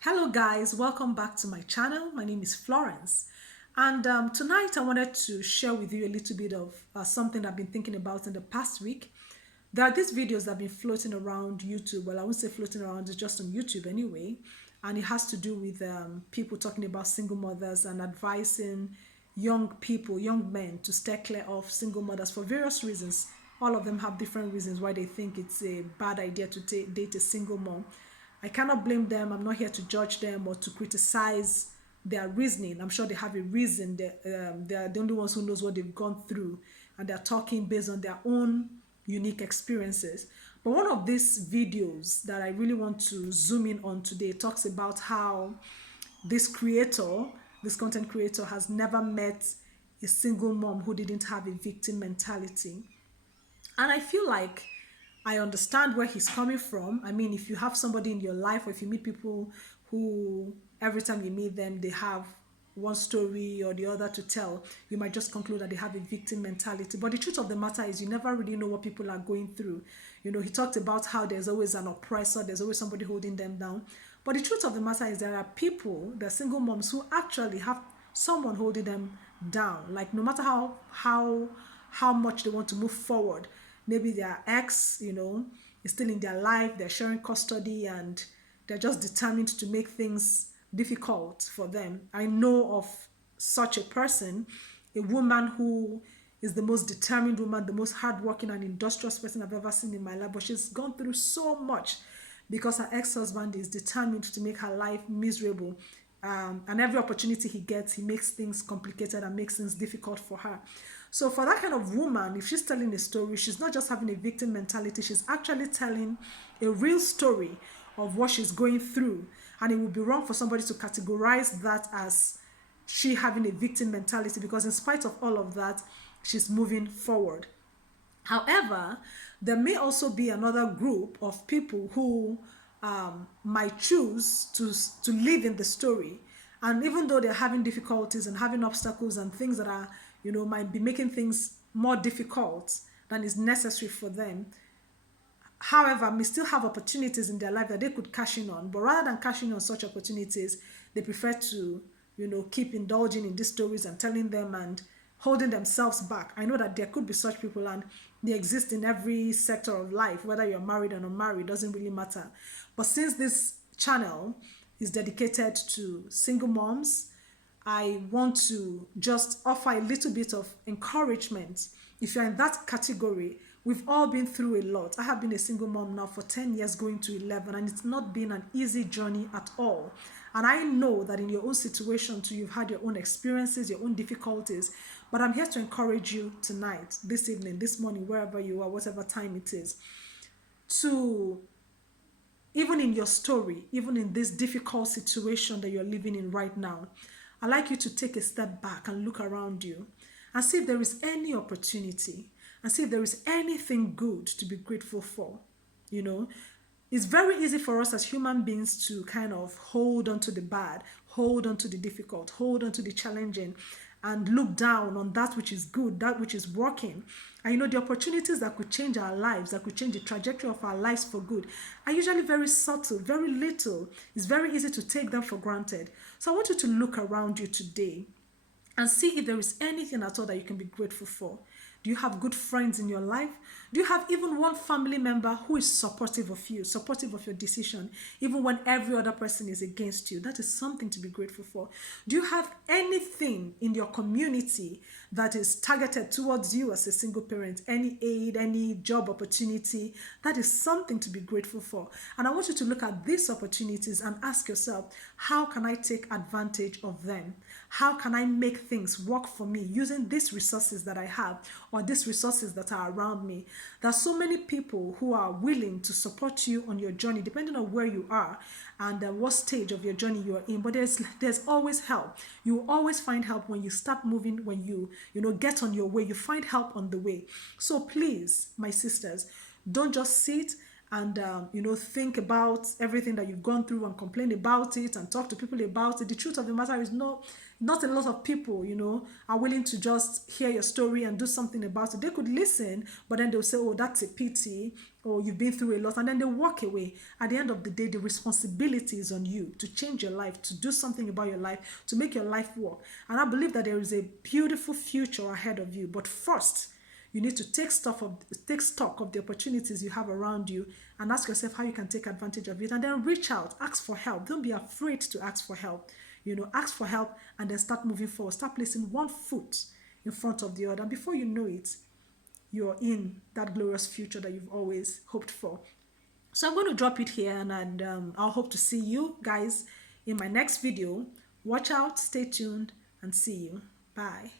Hello guys, welcome back to my channel. My name is Florence, and tonight I wanted to share with you a little bit of something I've been thinking about in the past week. There are these videos that have been floating around YouTube. Well, I won't say floating around, it's just on YouTube anyway, and it has to do with people talking about single mothers and advising young people, young men, to stay clear of single mothers for various reasons. All of them have different reasons why they think it's a bad idea to date a single mom. I cannot blame them. I'm not here to judge them or to criticize their reasoning. I'm sure they have a reason. They are the only ones who knows what they've gone through, and they're talking based on their own unique experiences. But one of these videos that I really want to zoom in on today talks about how this content creator, has never met a single mom who didn't have a victim mentality. And I feel like I understand where he's coming from. I mean, if you have somebody in your life, or if you meet people who every time you meet them, they have one story or the other to tell, you might just conclude that they have a victim mentality. But the truth of the matter is, you never really know what people are going through. You know, he talked about how there's always an oppressor, there's always somebody holding them down. But the truth of the matter is, there are people, there are single moms who actually have someone holding them down. Like, no matter how much they want to move forward, maybe their ex, is still in their life, they're sharing custody, and they're just determined to make things difficult for them. I know of such a person, a woman who is the most determined woman, the most hardworking and industrious person I've ever seen in my life, but she's gone through so much because her ex-husband is determined to make her life miserable. And every opportunity he gets, he makes things complicated and makes things difficult for her. So for that kind of woman, if she's telling a story, she's not just having a victim mentality, she's actually telling a real story of what she's going through. And it would be wrong for somebody to categorize that as she having a victim mentality, because in spite of all of that, she's moving forward. However, there may also be another group of people who might choose to live in the story. And even though they're having difficulties and having obstacles and things that are, might be making things more difficult than is necessary for them, however, may still have opportunities in their life that they could cash in on. But rather than cashing on such opportunities, they prefer to, keep indulging in these stories and telling them and holding themselves back. I know that there could be such people, and they exist in every sector of life, whether you're married or unmarried, doesn't really matter. But since this channel is dedicated to single moms, I want to just offer a little bit of encouragement. If you're in that category, we've all been through a lot. I have been a single mom now for 10 years, going to 11, and it's not been an easy journey at all. And I know that in your own situation too, you've had your own experiences, your own difficulties. But I'm here to encourage you tonight, this evening, this morning, wherever you are, whatever time it is, to, even in your story, even in this difficult situation that you're living in right now, I'd like you to take a step back and look around you and see if there is any opportunity, and see if there is anything good to be grateful for. You know, it's very easy for us as human beings to kind of hold on to the bad, hold on to the difficult, hold on to the challenging, and look down on that which is good, that which is working. And the opportunities that could change our lives, that could change the trajectory of our lives for good, are usually very subtle, very little. It's very easy to take them for granted. So I want you to look around you today and see if there is anything at all that you can be grateful for. Do you have good friends in your life? Do you have even one family member who is supportive of you, supportive of your decision, even when every other person is against you? That is something to be grateful for. Do you have anything in your community that is targeted towards you as a single parent? Any aid, any job opportunity? That is something to be grateful for. And I want you to look at these opportunities and ask yourself, how can I take advantage of them? How can I make things work for me using these resources that I have, or these resources that are around me? There are so many people who are willing to support you on your journey, depending on where you are and what stage of your journey you are in. But there's always help. You will always find help when you start moving, when you get on your way. You find help on the way. So please, my sisters, don't just sit and think about everything that you've gone through and complain about it and talk to people about it. The truth of the matter is, not a lot of people are willing to just hear your story and do something about it. They could listen, but then they'll say, oh, that's a pity, or you've been through a lot, and then they walk away. At the end of the day, the responsibility is on you to change your life, to do something about your life, to make your life work. And I believe that there is a beautiful future ahead of you. But first, you need to take stock of the opportunities you have around you, and ask yourself how you can take advantage of it, and then reach out, ask for help. Don't be afraid to ask for help. Ask for help, and then start moving forward. Start placing one foot in front of the other. And before you know it, you're in that glorious future that you've always hoped for. So I'm going to drop it here, and I'll hope to see you guys in my next video. Watch out, stay tuned, and see you. Bye.